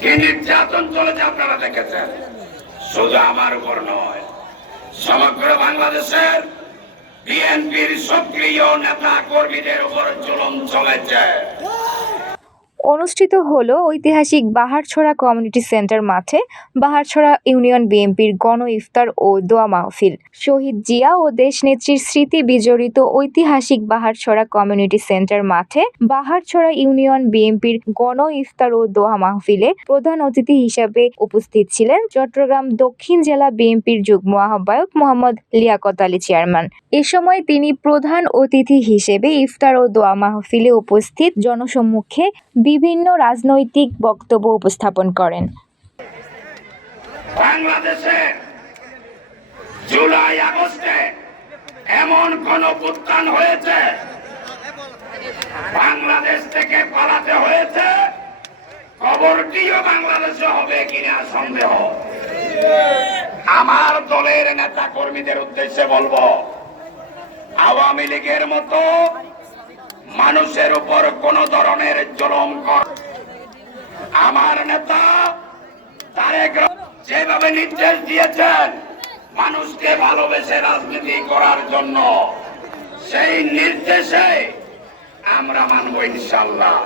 কি নির্যাতন চলেছে আপনারা দেখেছেন। শুধু আমার উপর নয়, সমগ্র বাংলাদেশের বিএনপির সক্রিয় নেতা কর্মীদের উপর জুলুম চলেছে। অনুষ্ঠিত হলো ঐতিহাসিক বাহারছড়া কমিউনিটি সেন্টার মাঠে বাহারছড়া ইউনিয়ন বিএনপির গণ ইফতার ও দোয়া মাহফিল। শহীদ জিয়া ও দেশনেত্রীর স্মৃতি বিজড়িত ঐতিহাসিক বাহারছড়া কমিউনিটি সেন্টার মাঠে বাহারছড়া ইউনিয়ন বিএনপির গণ ইফতার ও দোয়া মাহফিলে প্রধান অতিথি হিসেবে উপস্থিত ছিলেন চট্টগ্রাম দক্ষিণ জেলা বিএনপির যুগ্ম আহ্বায়ক মোহাম্মদ লিয়াকত আলী চেয়ারম্যান। এ সময় তিনি প্রধান অতিথি হিসেবে ইফতার ও দোয়া মাহফিলে উপস্থিত জনসম্মুখে বিভিন্ন রাজনৈতিক বক্তব্য উপস্থাপন করেন। বাংলাদেশে জুলাই আগস্টে এমন কোন উত্থান হয়েছে, বাংলাদেশ থেকে পালাতে হয়েছে, খবরটিও বাংলাদেশে হবে কিনা সন্দেহ। আমার দলের নেতা কর্মীদের উদ্দেশ্যে বলবো, আওয়ামী লীগের মতো মানুষের উপর কোন ধরনের জুলুম কর। আমার নেতা তারেক যেভাবে নির্দেশ দিয়েছেন মানুষকে ভালোবেসে রাজনীতি করার জন্য, সেই নির্দেশে আমরা মানব ইনশাআল্লাহ।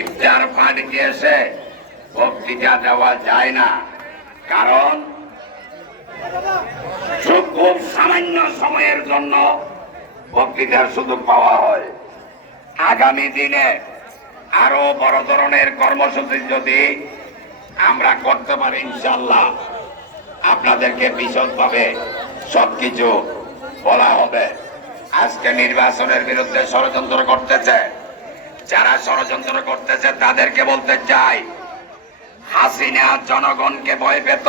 ইফতার পার্টিতে এসে বক্তৃতা দেওয়া যায় না, কারণ খুব সামান্য সময়ের জন্য বক্তৃতার সুযোগ পাওয়া হয়। আগামী দিনে আরো বড় ধরনের কর্মসূচি যদি আমরা করতে পারি ইনশাআল্লাহ আপনাদেরকে বিশদভাবে সবকিছু বলা হবে। আজকে নির্বাচনের বিরুদ্ধে ষড়যন্ত্র করতেছে, যারা ষড়যন্ত্র করতেছে তাদেরকে বলতে চাই, হাসিনা জনগণকে ভয় পেত,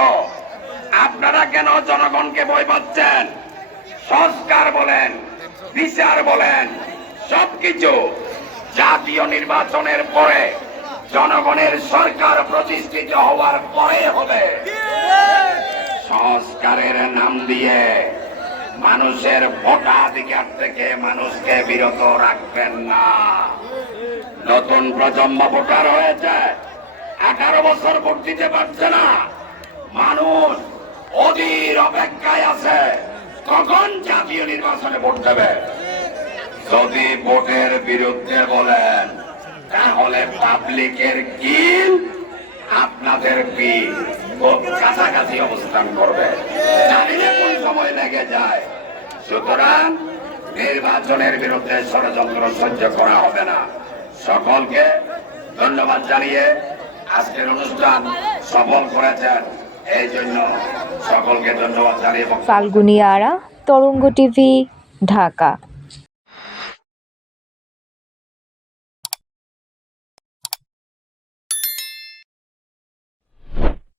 আপনারা কেন জনগণকে ভয় পাচ্ছেন? সংস্কার বলেন, বিচার বলেন, সবকিছু জাতীয় নির্বাচনের পরে জনগণের সরকার প্রতিষ্ঠিত হওয়ার পরে হবে। সংস্কারের নাম দিয়ে মানুষের ভোটাধিকার থেকে মানুষকে বিরত রাখবেন না। নতুন প্রজন্ম ভোটার হয়েছে, 18 বছর ভোট দিতে পারছে না। মানুষ অধীর অপেক্ষায় আছে কখন জাতীয় নির্বাচনে ভোট দেবে। যদি ভোটের বিরুদ্ধে বলেন তাহলে পাবলিকের কিল আপনাদের পিল খুব কাছাকাছি অবস্থান করবে, জানি না কোন সময় লেগে যায়। সুতরাং নির্বাচনের বিরুদ্ধে ষড়যন্ত্র সহ্য করা হবে না। সকলকে ধন্যবাদ জানিয়ে আজকের অনুষ্ঠান সফল করেছেন, এই জন্য সকলকে ধন্যবাদ জানিয়ে ফাল্গুনী আরা, তরঙ্গ টিভি, ঢাকা।